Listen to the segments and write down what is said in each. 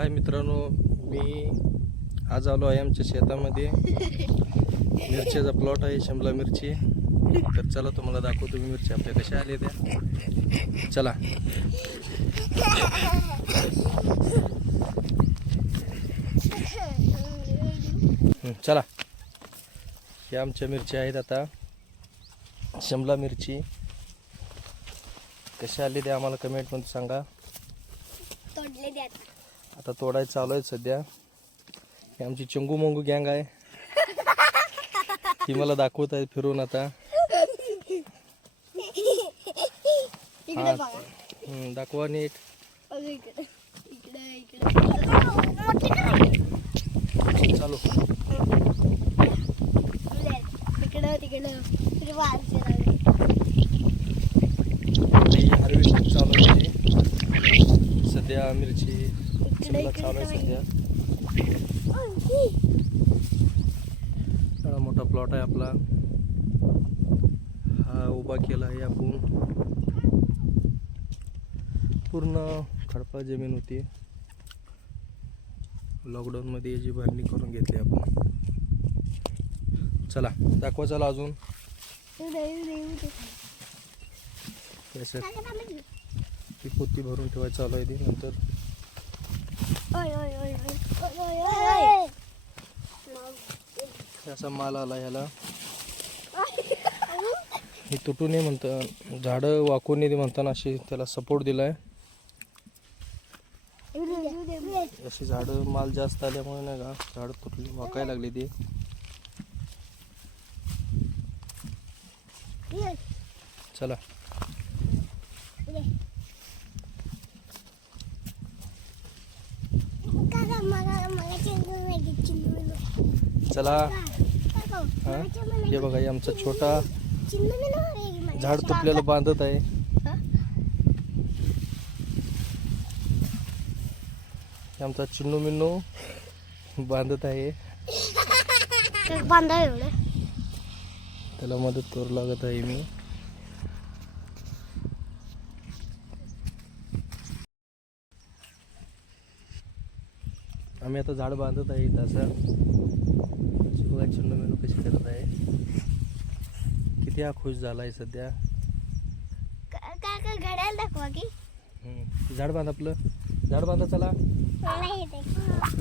हाय मित्रांनो मी आज आलो आहे आमच्या शेतामध्ये. मिरच्याचा प्लॉट आहे शिमला मिरची. तर चला तुम्हाला दाखवतो मी मिरची. आपल्या कशा आल्या त्या? चला. चला. हे आमच्या मिरच्या आहेत आता. शिमला मिरची. कशा आली त्या आम्हाला कमेंटमध्ये सांगा. तोडले द्या आता तोडायचं चालू आहे सध्या. ही आमची चंगू मंगू गँग आहे. ती मला दाखवत आहे फिरून आता. हा. दाखवा नीट. चालू. हार्वेस्टिंग चालू आहे. सध्या मिरची इकडे चालू आहे सध्या. मोठा प्लॉट आहे आपला. हा उभा केला आहे आपण. पूर्ण खडपा जमीन होती. लॉकडाऊनमध्ये याची भरणी करून घेतली आपण. चला दाखवा चला अजून. ती पोती भरून ठेवायचं चालू आहे नंतर. असा माल आला ह्याला. हे तुटू नये म्हणतं झाडं वाकू नये म्हणताना अशी त्याला सपोर्ट दिलाय. अशी झाडं माल जास्त आल्यामुळे नाही का झाडं तुटली वाकायला लागली ती. चला. चला. हा. हे बघा आमचा छोटा. झाड तुटलेलं बांधत आहे. आमचा चिन्नू मिन्नू बांधत आहे. त्याला मदत करू लागत आहे मी. आम्ही आता झाड बांधत आहे इथं असं बघा चिन्नू मेनू कशी करत आहे. किती हा खुश झाला आहे सध्या काका घड्याळ दाखवा की. हम्म. झाड बांध आपलं. झाड बांधा चला. मला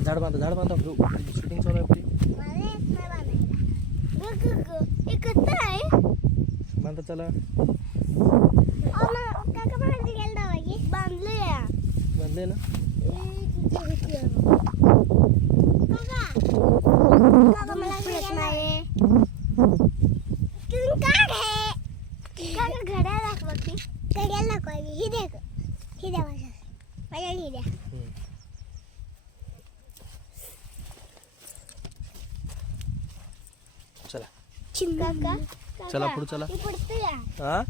झाड बांधा झाड बांधा. शूटिंग चालू आहे आपली. मला येत नाही बांधायला. ग, ग, ग. हे कसं आहे. बांधा चला. अहो, ना- काका मला घड्याळ दाखवा की. बांधलंय. बांधले ना? काका. काका चला। चला, पुढं चला. हा?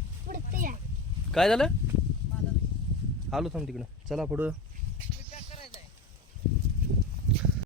काय झालं? आलो थांब तिकडं. चला पुढं.